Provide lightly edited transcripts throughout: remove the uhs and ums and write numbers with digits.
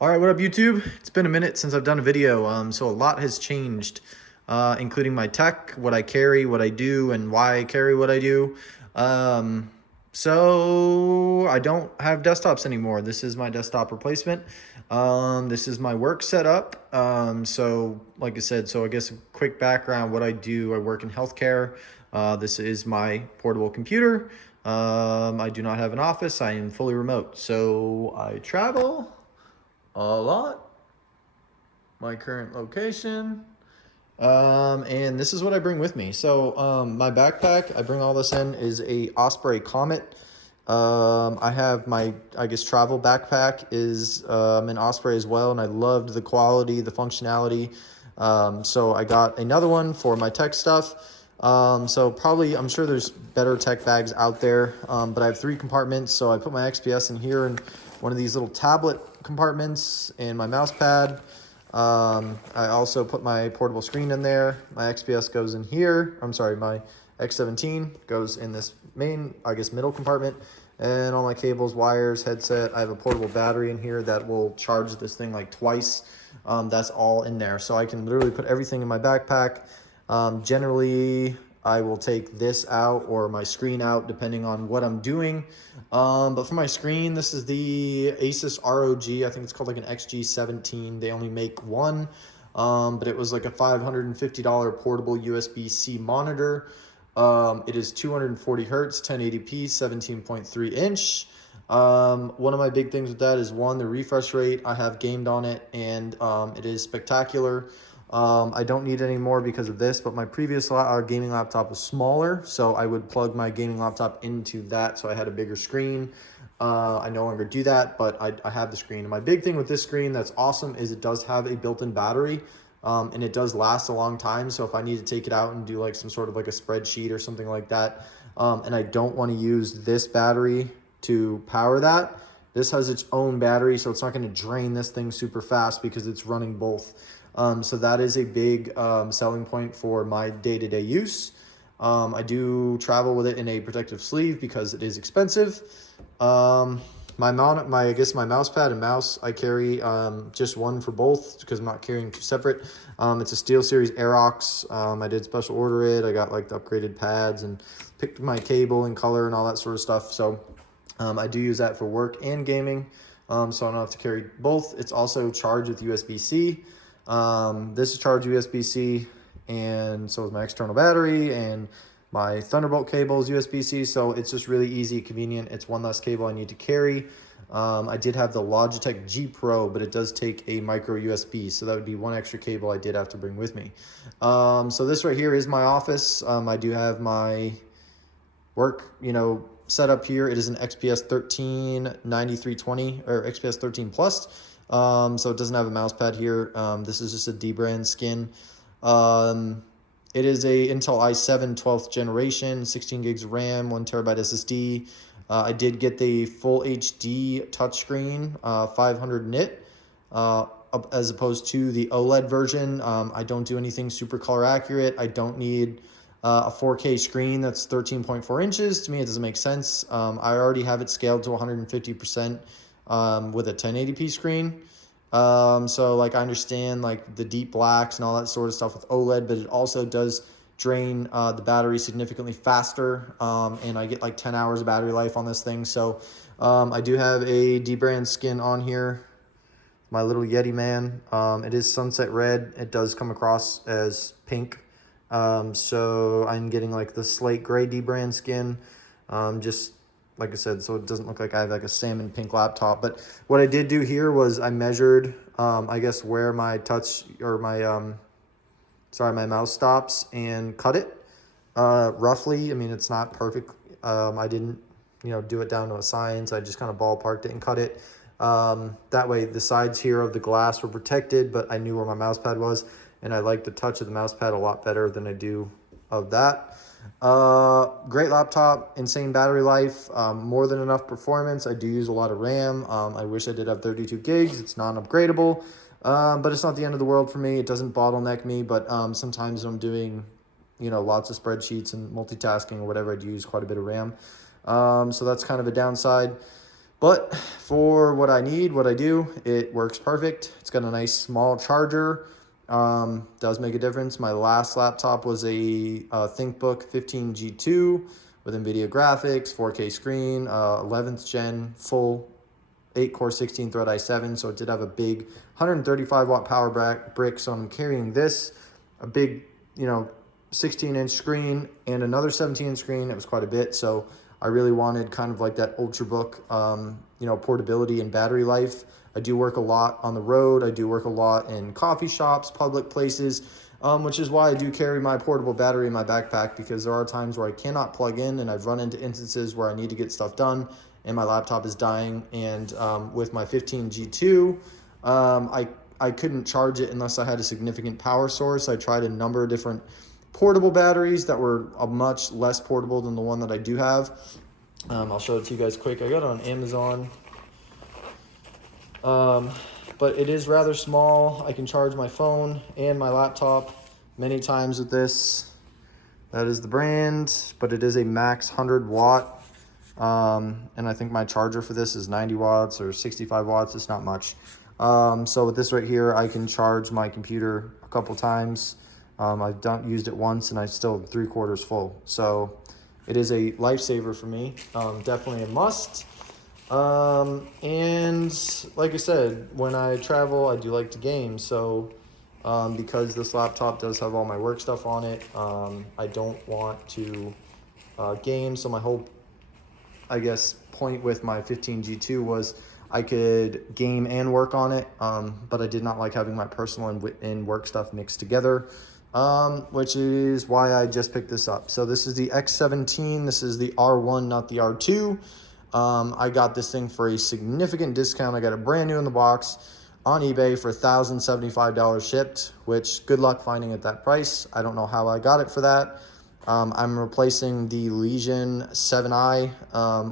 All right, what up YouTube? It's been a minute since I've done a video, so a lot has changed, including my tech, what I carry, what I do, and why I carry what I do. Um, so I don't have desktops anymore. This is my desktop replacement. This is my work setup. So like I said, so I guess a quick background, what I do, I work in healthcare. This is my portable computer. I do not have an office. I am fully remote. So I travel a lot, my current location, and this is what I bring with me. So my backpack, I bring all this in, is a Osprey Comet. I have my, I guess, travel backpack is an Osprey as well, and I loved the quality, the functionality. So I got another one for my tech stuff. So probably, I'm sure there's better tech bags out there, but I have 3 compartments. So I put my XPS in here and one of these little tablet compartments and my mouse pad. I also put my portable screen in there. My XPS goes in here. I'm sorry, my X17 goes in this main, I guess, middle compartment. And all my cables, wires, headset. I have a portable battery in here that will charge this thing like twice. That's all in there. So I can literally put everything in my backpack. Generally, I will take this out or my screen out depending on what I'm doing. But for my screen, this is the Asus ROG. I think it's called like an XG17. They only make one, but it was like a $550 portable USB-C monitor. It is 240 hertz, 1080p, 17.3 inch. One of my big things with that is the refresh rate. I have gamed on it and it is spectacular. I don't need any more because of this, but my previous gaming laptop was smaller, so I would plug my gaming laptop into that, so I had a bigger screen. I no longer do that, but I have the screen. And my big thing with this screen that's awesome is it does have a built-in battery, and it does last a long time, so if I need to take it out and do like some sort of like a spreadsheet or something like that, and I don't want to use this battery to power that, this has its own battery, so it's not going to drain this thing super fast because it's running both. So that is a big selling point for my day-to-day use. I do travel with it in a protective sleeve because it is expensive. I guess my mouse pad and mouse, I carry just one for both because I'm not carrying 2 separate. It's a SteelSeries Aerox. I did special order it. I got like the upgraded pads and picked my cable and color and all that sort of stuff. So I do use that for work and gaming. So I don't have to carry both. It's also charged with USB-C. This is charged USB-C, and so is my external battery, and my Thunderbolt cable is USB-C, so it's just really easy, convenient. It's one less cable I need to carry. I did have the Logitech G Pro, but it does take a micro USB, so that would be one extra cable I did have to bring with me. So this right here is my office. I do have my work, set up here. It is an XPS 13 9320 or XPS 13 Plus. So it doesn't have a mouse pad here. This is just a D-brand skin. It is a Intel i7 12th generation, 16 gigs of RAM, 1 terabyte SSD. I did get the full HD touchscreen, 500 nit, as opposed to the OLED version. I don't do anything super color accurate. I don't need a 4K screen that's 13.4 inches. To me, it doesn't make sense. I already have it scaled to 150%. With a 1080p screen. So like I understand like the deep blacks and all that sort of stuff with OLED, but it also does drain the battery significantly faster, and I get like 10 hours of battery life on this thing. So I do have a D-brand skin on here, my little Yeti man. It is sunset red. It does come across as pink. So I'm getting like the slate gray D-brand skin, just like I said, so it doesn't look like I have like a salmon pink laptop. But what I did do here was I measured, I guess, where my touch or my mouse stops and cut it roughly. I mean, it's not perfect. I didn't, do it down to a science. I just kind of ballparked it and cut it. That way the sides here of the glass were protected, but I knew where my mouse pad was, and I like the touch of the mouse pad a lot better than I do of that. Great laptop, insane battery life, more than enough performance. I do use a lot of RAM. I wish I did have 32 gigs. It's non-upgradable, but it's not the end of the world for me. It doesn't bottleneck me, but sometimes I'm doing, lots of spreadsheets and multitasking or whatever, I do use quite a bit of RAM. So that's kind of a downside. But for what I need, what I do, it works perfect. It's got a nice small charger. Does make a difference. My last laptop was a ThinkBook 15G2 with NVIDIA graphics, 4K screen, 11th gen, full 8-core 16-thread i7. So it did have a big 135-watt power brick. So I'm carrying this, a big, 16-inch screen and another 17-inch screen. It was quite a bit. So I really wanted kind of like that Ultrabook, portability and battery life. I do work a lot on the road. I do work a lot in coffee shops, public places, which is why I do carry my portable battery in my backpack, because there are times where I cannot plug in, and I've run into instances where I need to get stuff done and my laptop is dying. And with my 15G2, I couldn't charge it unless I had a significant power source. I tried a number of different portable batteries that were much less portable than the one that I do have. I'll show it to you guys quick. I got it on Amazon. But it is rather small. I can charge my phone and my laptop many times with this. That is the brand, but it is a max 100 watt. And I think my charger for this is 90 watts or 65 watts. It's not much. So with this right here, I can charge my computer a couple times. I've used it once and I still have 3/4 full. So it is a lifesaver for me. Definitely a must. And like I said, when I travel, I do like to game. So because this laptop does have all my work stuff on it, I don't want to game. So my whole, I guess, point with my 15G2 was I could game and work on it, but I did not like having my personal and work stuff mixed together, which is why I just picked this up. So this is the X17. This is the R1, not the R2. I got this thing for a significant discount. I got it brand new in the box on eBay for $1,075 shipped, which good luck finding at that price. I don't know how I got it for that. I'm replacing the Legion 7i,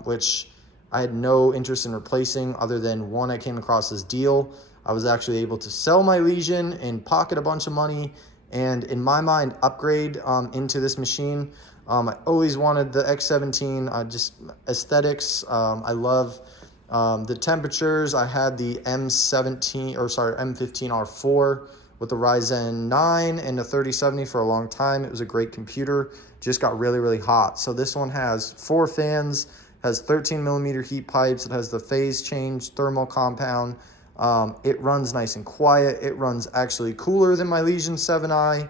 which I had no interest in replacing other than one I came across this deal. I was actually able to sell my Legion and pocket a bunch of money and, in my mind, upgrade into this machine. I always wanted the X17, just aesthetics. I love the temperatures. I had the M15 R4 with the Ryzen 9 and the 3070 for a long time. It was a great computer, just got really, really hot. So this one has 4 fans, has 13mm heat pipes. It has the phase change thermal compound. It runs nice and quiet. It runs actually cooler than my Legion 7i.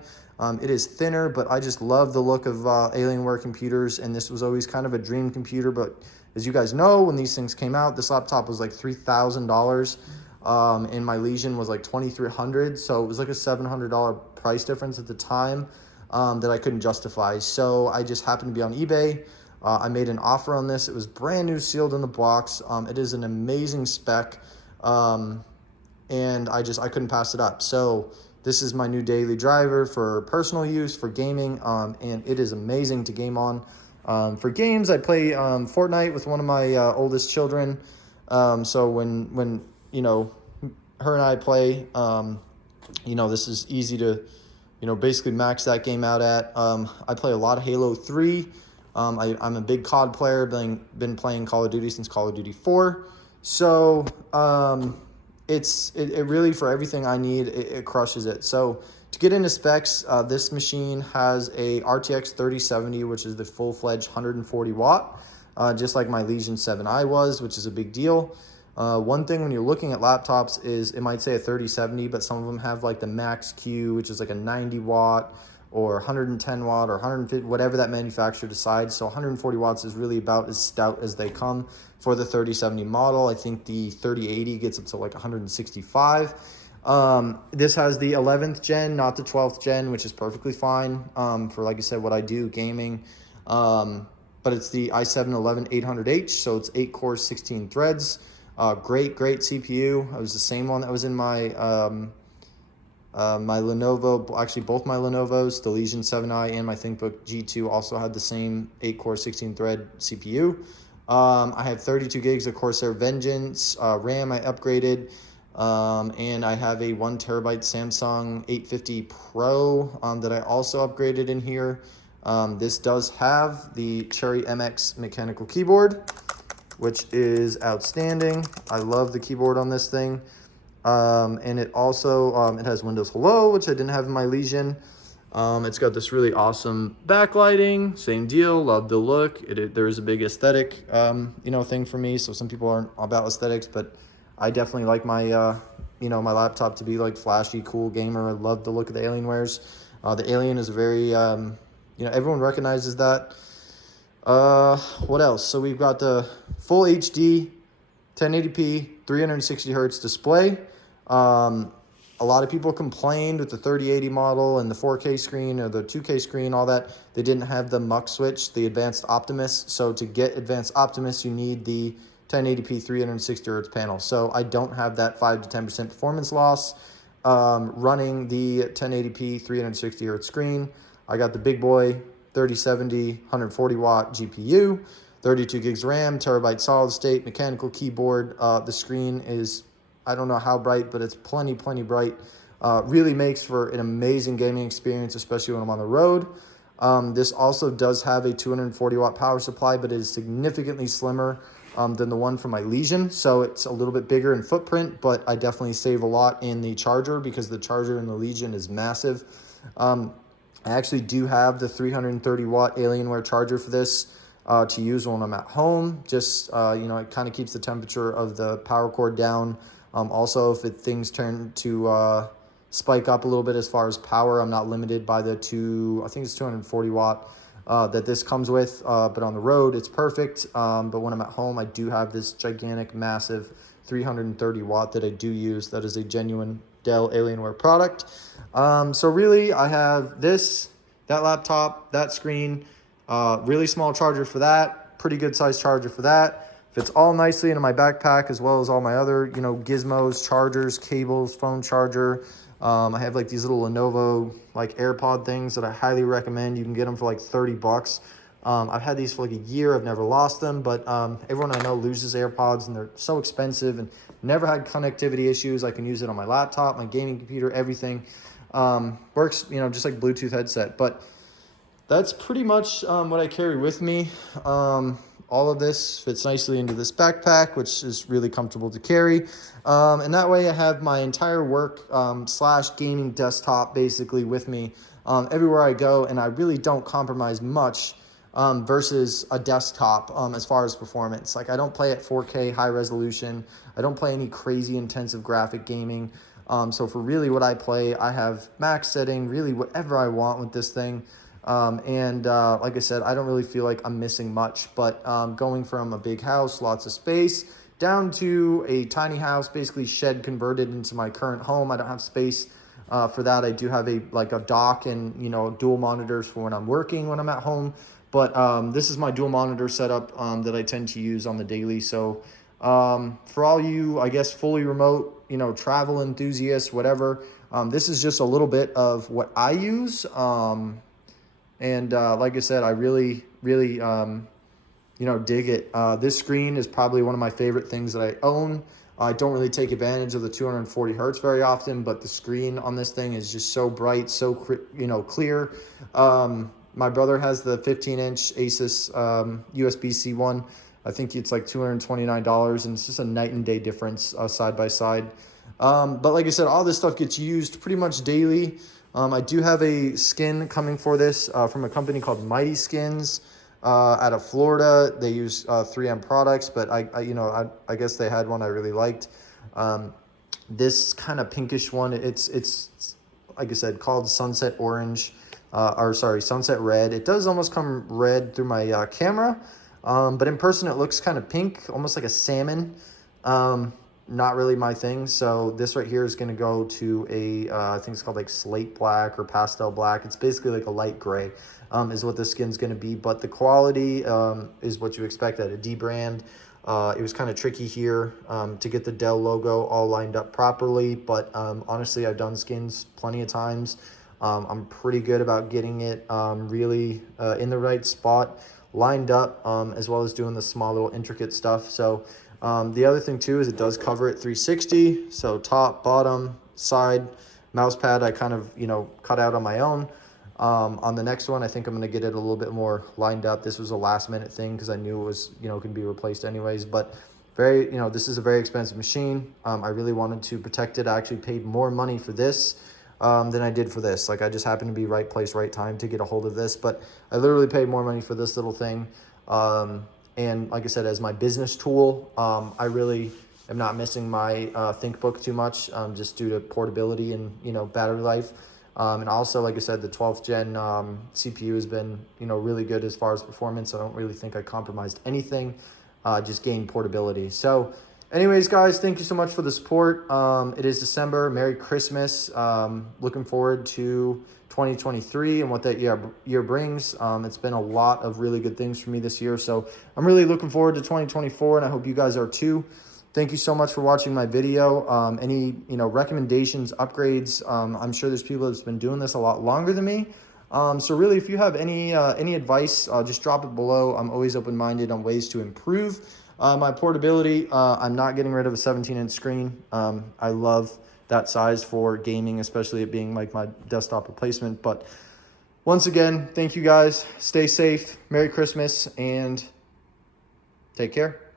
It is thinner, but I just love the look of Alienware computers, and this was always kind of a dream computer. But as you guys know, when these things came out, this laptop was like $3,000, and my Legion was like $2,300, so it was like a $700 price difference at the time that I couldn't justify. So I just happened to be on eBay. I made an offer on this. It was brand new, sealed in the box. It is an amazing spec, and I couldn't pass it up. So this is my new daily driver for personal use, for gaming, and it is amazing to game on. For games, I play Fortnite with one of my oldest children. So when her and I play, this is easy to, basically max that game out at. I play a lot of Halo 3. I'm a big COD player, been playing Call of Duty since Call of Duty 4. So it really, for everything I need, it crushes it. So to get into specs, this machine has a RTX 3070, which is the full-fledged 140 watt, just like my Legion 7i was, which is a big deal. One thing when you're looking at laptops is it might say a 3070, but some of them have like the Max Q, which is like a 90 watt or 110 watt or 150, whatever that manufacturer decides. So 140 watts is really about as stout as they come for the 3070 model. I think the 3080 gets up to like 165. This has the 11th gen, not the 12th gen, which is perfectly fine for, like I said, what I do, gaming. But it's the i7-11800H, so it's 8 cores, 16 threads. Great CPU. It was the same one that was in my my Lenovo, actually both my Lenovos, the Legion 7i and my ThinkBook G2 also had the same 8-core 16-thread CPU. I have 32 gigs of Corsair Vengeance RAM I upgraded, and I have a 1 terabyte Samsung 850 Pro that I also upgraded in here. This does have the Cherry MX mechanical keyboard, which is outstanding. I love the keyboard on this thing. And it also, it has Windows Hello, which I didn't have in my Legion. It's got this really awesome backlighting, same deal, love the look. There is a big aesthetic, you know, thing for me. So some people aren't about aesthetics, but I definitely like my, you know, my laptop to be like flashy, cool gamer. I love the look of the Alienwares. The Alien is very, you know, everyone recognizes that. What else? So we've got the full HD, 1080p, 360 hertz display. A lot of people complained with the 3080 model and the 4K screen or the 2K screen, all that. They didn't have the MUX switch, the Advanced Optimus. So to get Advanced Optimus, you need the 1080p 360 hertz panel. So I don't have that 5 to 10% performance loss running the 1080p 360 hertz screen. I got the big boy 3070 140 watt GPU, 32 gigs RAM, terabyte solid state, mechanical keyboard. The screen is, I don't know how bright, but it's plenty bright. Really makes for an amazing gaming experience, especially when I'm on the road. This also does have a 240 watt power supply, but it is significantly slimmer than the one from my Legion. So it's a little bit bigger in footprint, but I definitely save a lot in the charger because the charger in the Legion is massive. I actually do have the 330 watt Alienware charger for this to use when I'm at home. Just, you know, it kind of keeps the temperature of the power cord down. Also, if things turn to spike up a little bit as far as power, I'm not limited by the I think it's 240 watt that this comes with, but on the road, it's perfect. But when I'm at home, I do have this gigantic, massive 330 watt that I do use. That is a genuine Dell Alienware product. So really, I have this, that laptop, that screen, really small charger for that, pretty good size charger for that. Fits all nicely into my backpack, as well as all my other, you know, gizmos, chargers, cables, phone charger. I have like these little Lenovo like AirPod things that I highly recommend. You can get them for like 30 bucks. I've had these for like a year. I've never lost them, but everyone I know loses AirPods and they're so expensive, and never had connectivity issues. I can use it on my laptop, my gaming computer, everything. Works, you know, just like Bluetooth headset. But that's pretty much what I carry with me. All of this fits nicely into this backpack, which is really comfortable to carry. And that way I have my entire work / gaming desktop basically with me everywhere I go, and I really don't compromise much versus a desktop as far as performance. Like, I don't play at 4K high resolution. I don't play any crazy intensive graphic gaming. So for really what I play, I have max setting, really whatever I want with this thing. Like I said, I don't really feel like I'm missing much, but going from a big house, lots of space, down to a tiny house, basically shed converted into my current home. I don't have space for that. I do have a dock and, you know, dual monitors for when I'm working, when I'm at home. But this is my dual monitor setup that I tend to use on the daily. So for all you, I guess, fully remote, you know, travel enthusiasts, whatever, this is just a little bit of what I use. Like I said, I really, you know, dig it. This screen is probably one of my favorite things that I own. I don't really take advantage of the 240 hertz very often, but the screen on this thing is just so bright, so, you know, clear. My brother has the 15-inch Asus USB-C one. I think it's like $229, and it's just a night and day difference side by side. But like I said, all this stuff gets used pretty much daily. I do have a skin coming for this from a company called Mighty Skins out of Florida. They use 3M products, but I guess they had one I really liked. This kind of pinkish one, it's like I said, called Sunset Orange, Sunset Red. It does almost come red through my camera, but in person it looks kind of pink, almost like a salmon. Not really my thing. So this right here is going to go to a I think it's called like slate black or pastel black. It's basically like a light gray is what the skin's going to be, but the quality is what you expect at a D brand. It was kind of tricky here to get the Dell logo all lined up properly, but honestly, I've done skins plenty of times. I'm pretty good about getting it really in the right spot, lined up, as well as doing the small little intricate stuff. So the other thing too is it does cover it 360. So top, bottom, side, mouse pad I kind of, you know, cut out on my own. On the next one, I think I'm going to get it a little bit more lined up. This was a last minute thing because I knew it was, you know, going to be replaced anyways. But very, you know, this is a very expensive machine. I really wanted to protect it. I actually paid more money for this than I did for this. Like, I just happened to be right place, right time to get a hold of this. But I literally paid more money for this little thing. And like I said, as my business tool, I really am not missing my ThinkBook too much, just due to portability and, you know, battery life. And also, like I said, the 12th gen CPU has been, you know, really good as far as performance. I don't really think I compromised anything, just gained portability. So anyways, guys, thank you so much for the support. It is December. Merry Christmas. Looking forward to 2023 and what that year brings. It's been a lot of really good things for me this year. So I'm really looking forward to 2024, and I hope you guys are too. Thank you so much for watching my video. Any, you know, recommendations, upgrades, I'm sure there's people that's been doing this a lot longer than me. So really, if you have any advice, just drop it below. I'm always open-minded on ways to improve my portability. I'm not getting rid of a 17-inch screen. I love that size for gaming, especially it being like my desktop replacement. But once again, thank you guys. Stay safe. Merry Christmas and take care.